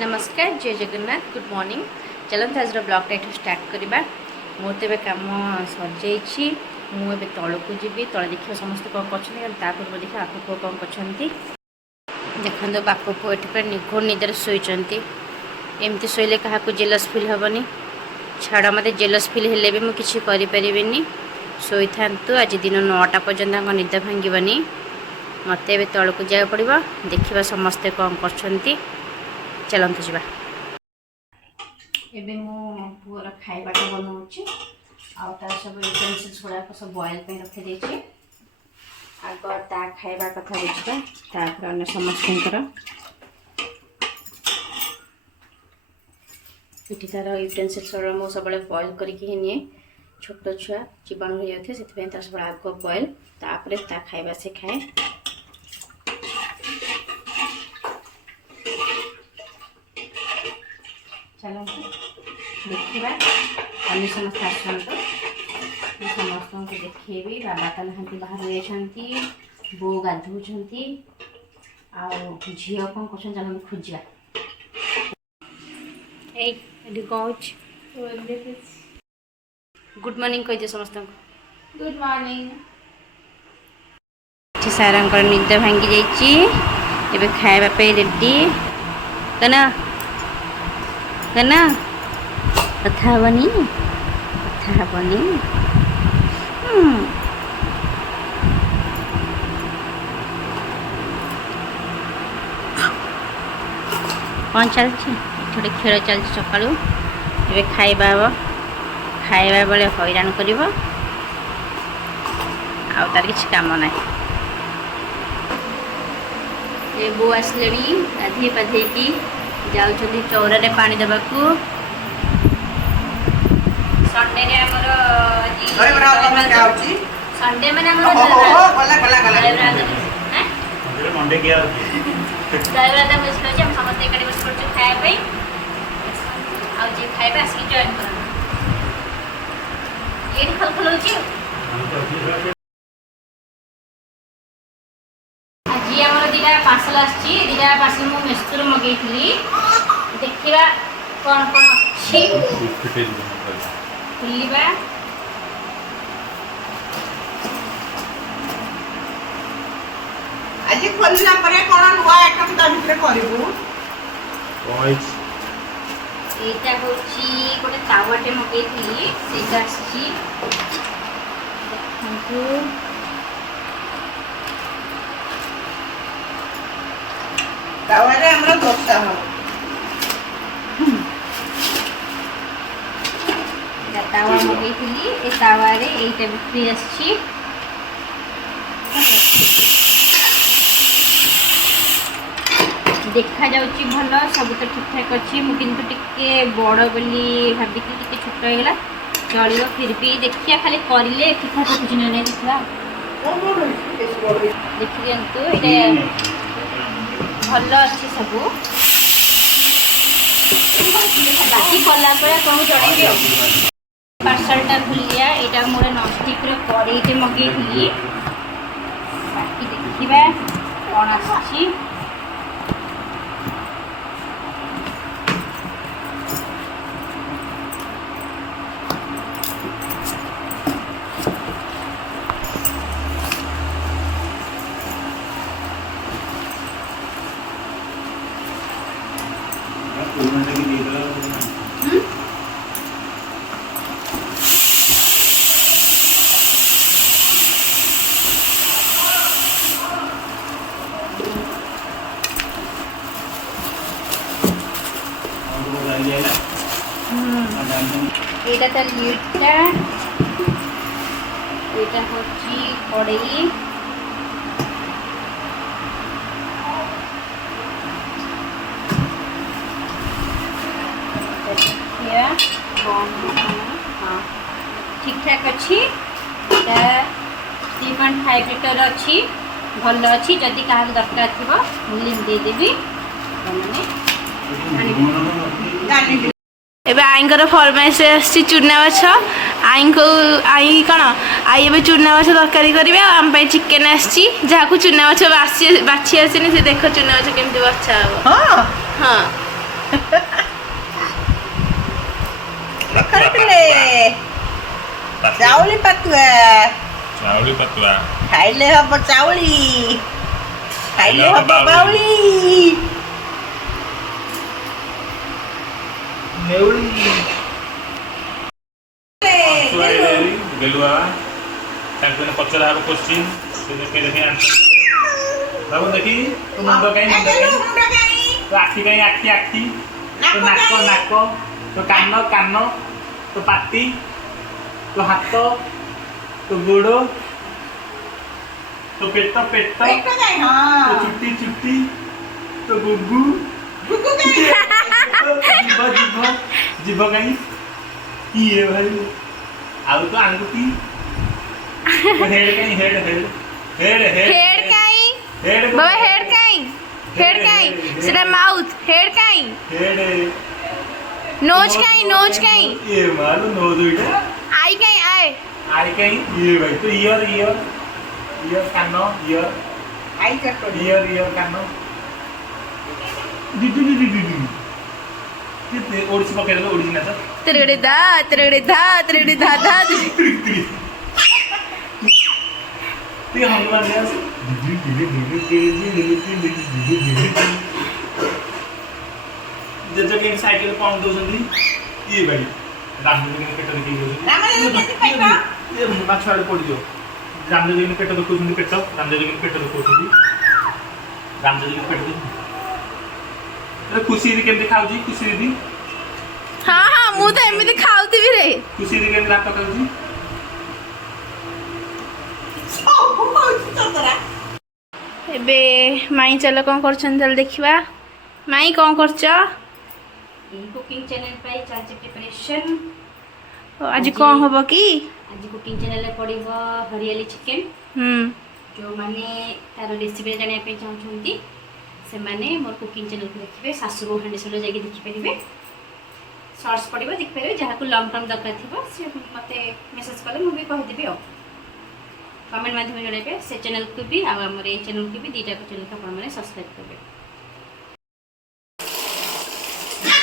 नमस्कार जय Jagannath good morning चलते आज ब्लॉगटा ये स्टार्ट करवा मोर तो कम सर मुझे तौक जी तले देखिए समस्त कौन कर पूर्व देखिए बाप पुओ कौन कर देखो बाप पुओ ये पूरा निघोड़ निदर शोचती एमती शोले क्या जेलस फिल हेनी छाड़ मत जेलस फिल हेले भी मुझे करें शोई था आज दिन 9टा पर्यंत निद भांगनी मत तौक जाए पड़ो देखा समस्ते कौन कर चलते जा एबे मो पुअर खाइबाटा बनाऊँगी आउ सब यूटेनसिल्स गुड़ाक सब बॉयल पे रखी देछि आग ता खाइबा कथा बुझा तापर अन्य समस्तकर इटी तार यूटेनसिल्स मो सब बॉयल करके निए छोट छुआ जीवाणु हो जाते से सब आग बॉयल तापर ता खाइबा से खाए चलो देखा अन्य समस्त आसतु समस्त को देखेबी बाबा तो नहांती बाहर जाइछंती बो गाधौछंती आउ झील कौन कर चल खोजा गुड मॉर्निंग कह दिए समस्त गुड मॉर्निंग सार निद भांगी जाइए खावाई रेडी कना कना कथा हेनी कथा हेनी कौन चलती छोटे खेल चलती सकालू ए खाइबा खाइबा बेले हैरान कर तार किसी काम ना ये बो आसले गाधे पाधे जाऊँ चौरारे पानी देवाक संडे संडे मैंने दहीबरा बुझे हम समस्त एक बस कर खायापी आज खाइबा आसिक जॉइन कर ये खल खल आज आम दीटा पार्सल आसटा पार्सल मुझे मेसोर मगेली देखा कौन कौन अच्छी खुलवा आज खोलला परे कोन नुआ आइटम ता भितर करिवु एटा होची गोटे तावाटे मगेली सेटा आसी देखंतु तावारे हमरा दोस्ता हो तावा मगेली ए तावारे एटा बिक्री आसी देखा जाउची भल सब तो ठीक ठाक अच्छी मुझे बड़ बोली भाविक छोट होगा चलो फिर भी देखिए खाली करें ठीक ठाक कुछ ना नहीं देखा देखी दिंतु ये भल अच्छे सब बाकी कला कौन जन पार्सलटा खुलिया यहाँ मोर नॉनस्टिक कड़ईटे मगेली बाकी देखा कौन आसी এটা তার লিডটা এটা হচ্ছে কড়াই ठीक ठाक अच्छी 3.5 लिटर अच्छी भल अच्छी जदि क्या दरकार थी लिंक देदेवी एबे आईंकर फरमाइश आसी चूना माछ आई को आई कौन आई ए चूना माछ तरकारी करेंगे आम चिकेन आसी जहाँ चूना माछ बाछी आसनी से देख चूना माछ केमती बछा हम हाँ ଚାଉଳି ପାତୁଆ ଚାଉଳି ପତୁଆ ଖାଇଲେ ହବ ଚାଉଳି ଖାଇଲେ ହବ ବାଉଳି ନେଉଳି ଗେଲୁଆ ତାଙ୍କୁ ପଚରା ହବ କୋଶ୍ଚିନ୍ ସେ ଦେଖି ଦେଖି ଆନ୍ସର ବାବୁ ଦେଖି ତୋ ମୁଣ୍ଡ କାଇଁ ତୋ ଆଖି କାଇଁ ଆଖି ଆଖି ତୋ ନାକ ନାକ ତୋ କାନ କାନ ତୋ ପାଟି ତୋ ହାତ ତୋ ଗୋଡ଼ ତୋ ପେଟ ପେଟ ତୋ ଚୁଟି ଚୁଟି ତୋ ଗୁଗୁ ଜିଭ ଜିଭ ଜିଭ କାଇଁ ଇଏ ଭାଇ ଆଉ ତ ଆଙ୍ଗୁଠି ହେଡ କାଇଁ ହେଡ ହେଡ ହେଡ हेड काई हेड बाबा हेड काई सेटा माउथ हेड काई हेड नोज काई ये मारो नोज इटा आई आई काई ये भाई तो ईयर ईयर ईयर कानो year I chutney year year कानो डिडू डिडू डिडू कितने ओडिसी पकड़ लो ओडिसी ना तेरे दा धा ते हनुमान डांस जज के साइकिल पाउंड दोसंदी ये भाई रामदेव के पेट देखि गयो ରାମଦେବ କେତେ ପାଇବ ये माछाड़ पड़ जो रामदेव के पेट देखुछंदी पेट रामदेव के पेट देखुछंदी रामदेव के पेट अरे खुशी दी केमते खाउजी खुशी दी हाँ हाँ मु तो एमिति खाउथिबि रे खुशी दी केमते भात खाउजी ସବୁ ହଉଛି ତତରା एबे माई चल कौन करछन चल देखिबा माई कौन करछ कुकिंग चैनल पे चाची प्रिपरेशन आज कौन हबो की आज कुकिंग चैनल रे पड़िबो हरियाली चिकन जो माने तार रेसिपी जानिया पे चाहछंती से माने मोर कुकिंग चैनल को देखिबे सासुरो हंडेसलो जाके देखि परिबे सर्च पड़िबो देखि परिबे जहा को लॉन्ग टर्म दरकार थिबो से मते मेसेज करले मु भी कह देबी कमेंट माध्यम जणाइबे से चैनल को भी आ हमर ए चैनल को भी दीटा को चैनल को आपण माने सब्सक्राइब करबे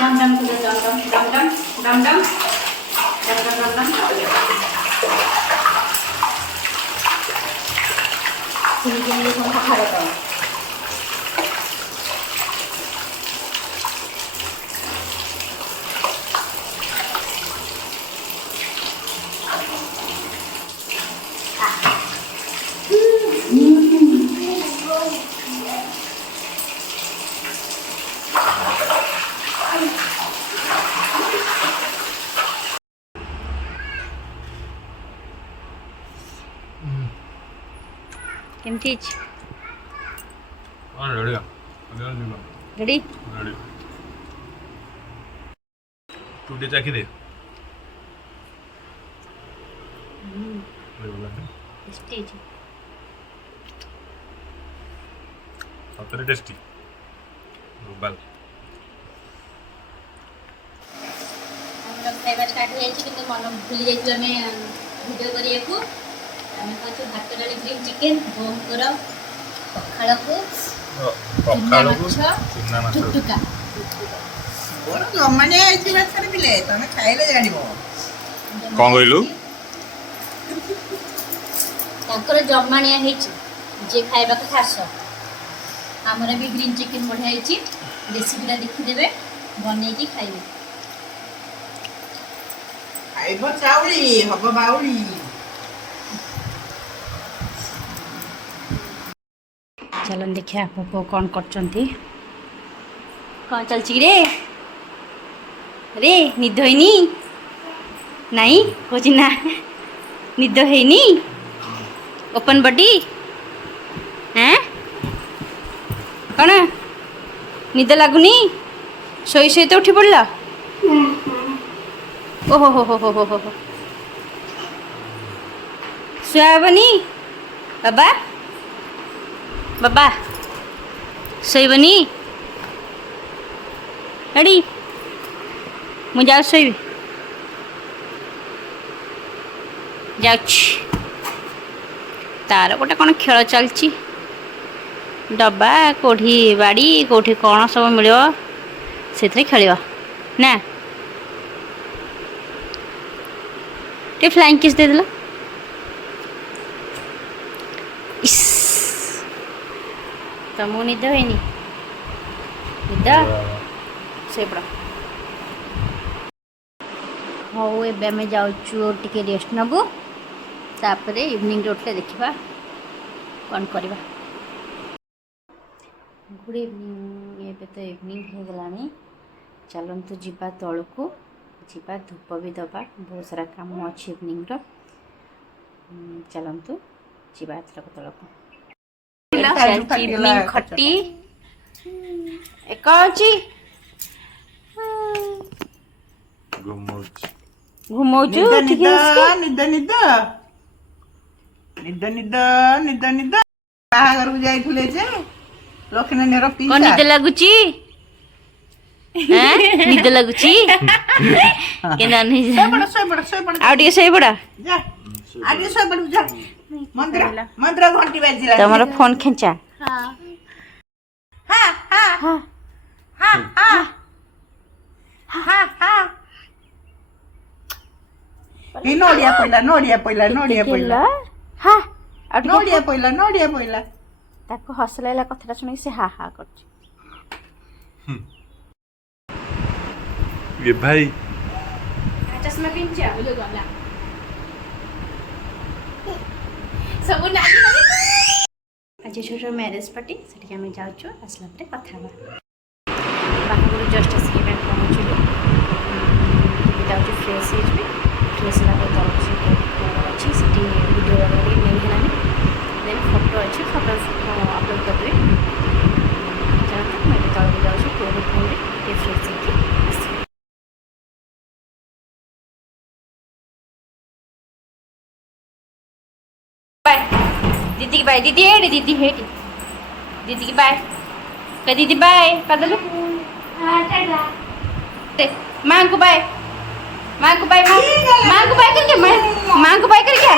डम डम डम डम डम डम डम डम सिंह के लिए कौन खा रहा है केमती रेडी रेडी रेडी तू दे चाकी दे स्टेज सतरे टेस्टी ग्लोबल हम लोग खाइबा स्टार्ट हो जाइए कि मन भूली जाइए हमें वीडियो करिए को हमें कहते भात डाली ग्रीन चिकन बोम करो पखाड़ को पखाड़ को चुना माछ टुकटुका ମୋର ଜମାନିଆ ହେଇଛି ଭାତରେ ପିଲେ ତମେ ଖାଇଲେ ଜାଣିବ କଣ କହିଲୁ ତାଙ୍କର ଜମାଣିଆ ହେଇଛି ଯେ ଖାଇବାକୁ ଖାସ ଆମର ବି ଗ୍ରୀନ୍ ଚିକେନ୍ ବଢ଼ିଆ ହେଇଛି ରେସିପିଟା ଦେଖିଦେବେ ବନେଇକି ଖାଇବେ ଖାଇବ ଚାଉଳି ହବ ବାଉଳି चलन देखिए आपको कौन करचंती कौन चलची रे रे निद होइनी नहीं कोची ना निद होइनी ओपन बॉडी हैं कौन निद लगुनी शोई शोई तो उठी पड़ला ओहो हो सुबनी बाबा बाबा शोबनी रेडी मुझे जाओ शोबी जाऊँ तार गोटे कौन खेल चलती डब्बा कौटी बाड़ी कौटी कौन सब मिल से खेल ना ଟିକେ ଫ୍ଲାଇଂ କିସ୍ ଦେଇଦେଲ। ଇସ୍ ତମକୁ ନିଦ ହେଇନି? ନିଦ ଶୋଇପଡ଼। ହଉ ଏବେ ଆମେ ଯାଉଛୁ ଟିକେ ରେଷ୍ଟ ନେବୁ, ତାପରେ ଇଭିନିଂରେ ଉଠିଲେ ଦେଖିବା କ'ଣ କରିବା। Good evening. ଏବେ ତ ଇଭିନିଂ ହେଇଗଲାଣି, ଚାଲନ୍ତୁ ଯିବା ତଳକୁ, ଯିବା ଧୂପ ବି ଦେବା, ବହୁତ ସାରା କାମ ଅଛି ଇଭିନିଂର। ଚାଲନ୍ତୁ ଯିବା ଏଥରକ ତଳକୁ। ଇଭିନିଂ ଖଟି ଏକ ଅଛି ଘୁମଉଛୁ ନିଦ ନିଦ ନିଦ ନିଦ ନିଦ ନିଦ ନିଦ ବାହାଘରକୁ ଯାଇଥିଲେ ଯେ ଲକ୍ଷ୍ମୀନାରାୟଣର କ'ଣ ପିସା। ନିଦ ଲାଗୁଛି? ନିଦ ଲାଗୁଛି? ଶୋଇପଡ଼ ଶୋଇପଡ଼ ଶୋଇପଡ଼ ଆଉ ଟିକେ ଶୋଇପଡ଼। ଯା ଆଉ ଟିକେ ଶୋଇପଡ଼ିବୁ ଯା। ମନ୍ଦିର ମନ୍ଦିର ଘଣ୍ଟି ବାଜିଲା। ତମର ଫୋନ୍ ଖେଞ୍ଚା। ହଁ ହଁ ହଁ ହଁ ହଁ ହଁ। ଏ ନଡ଼ିଆ ପଇଲା ନଡ଼ିଆ ପଇଲା ନଡ଼ିଆ ପଇଲା ଆଉ ଟିକେ ନଡ଼ିଆ ପଇଲା ନଡ଼ିଆ ପଇଲା। ତାକୁ ହସ ଲାଗିଲା କଥାଟା ଶୁଣିକି ସେ ହା ହା କରୁଛି। ଏ ଭାଇ ଚଷମା ପିନ୍ଧିଛ? ସବୁ ଆଜି ଛୋଟ ମ୍ୟାରେଜ୍ ପାର୍ଟି, ସେଠିକି ଆମେ ଯାଉଛୁ, ଆସିଲା ପରେ କଥା ହେବା। ବାହାଘରୁ ଜଷ୍ଟ ଆସିକି ଆମେ ପହଞ୍ଚିଲୁ, ଯାଉଛୁ ଫ୍ରେଶ୍ ହେଇଯିବି। ଫ୍ରେଶ୍ ହେଲା ପରେ ତଳକୁ ଅଛି, ସେଠି ଭିଡ଼ିଓ ନେଇ ହେଲାନି, ଦେନ୍ ଫଟୋ ଅଛି, ଫଟୋ ଅପଲୋଡ଼ କରିଦେବି। ଚାଲନ୍ତୁ ମୁଁ ଏବେ ତଳକୁ ଯାଉଛି, ପୁଅକୁ ପୁଣି ଟିକେ ଫ୍ରେଶ୍ ହେଇକି ଆସିବି। बाय दीदी की बाय। दीदी हेटी दीदी हेटी दीदी की बाय कह दीदी बाय कर दे। माँ को बाय, माँ को बाय, माँ को बाय करके माँ को बाय करके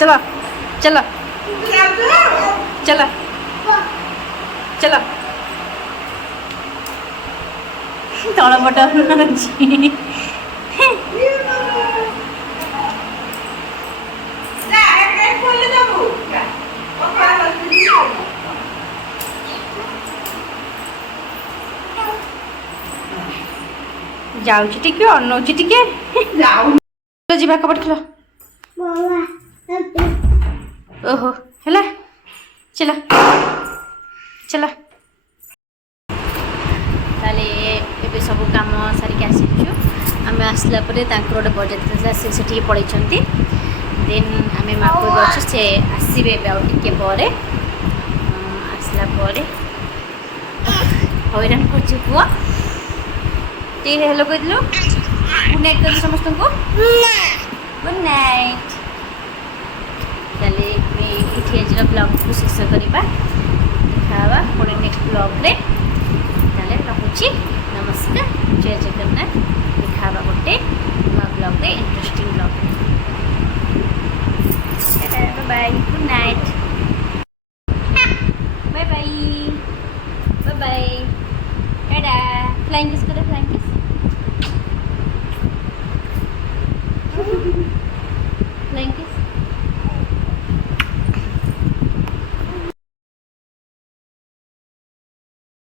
चलो चलो चलो चलो ତଳପଟ ଅଛି। ଯାଉଛି ଟିକେ ଅନଉଛି ଟିକେ ଯିବା କବାଟ ଖୋଲ। ଓହୋ ହେଲା ଚାଲ ଚାଲ। ତାହେଲେ ଏବେ ସବୁ କାମ ସାରିକି ଆସିଛୁ। ଆମେ ଆସିଲା ପରେ ତାଙ୍କର ଗୋଟେ ବରଯାତ୍ରୀ ଥିଲା, ସେ ସେଠିକି ପଳେଇଛନ୍ତି। ଦେନ୍ ଆମେ ମାକୁ ଏବେ ଅଛୁ, ସେ ଆସିବେ ଏବେ ଆଉ ଟିକେ ପରେ। ଆସିଲା ପରେ ହଇରାଣ କରୁଛୁ ପୁଅ। ଟିକେ ହେଲୋ କହିଥିଲୁ, ଗୁଡ୍ ନାଇଟ୍ କରିଛୁ ସମସ୍ତଙ୍କୁ। Good night. ତାହେଲେ ଏଇଠି ଆଜିର ବ୍ଲଗ୍କୁ ଶେଷ କରିବା, ଦେଖା ହେବା ପୁଣି ନେକ୍ସଟ ବ୍ଲଗ୍ରେ। ତାହେଲେ ରହୁଛି, ନମସ୍କାର, ଜୟ ଜଗନ୍ନାଥ। ଦେଖା ହେବା ଗୋଟେ ନୂଆ ବ୍ଲଗ୍ରେ, ଇଣ୍ଟରେଷ୍ଟିଂ ବ୍ଲଗ୍ରେ। ବାଏ।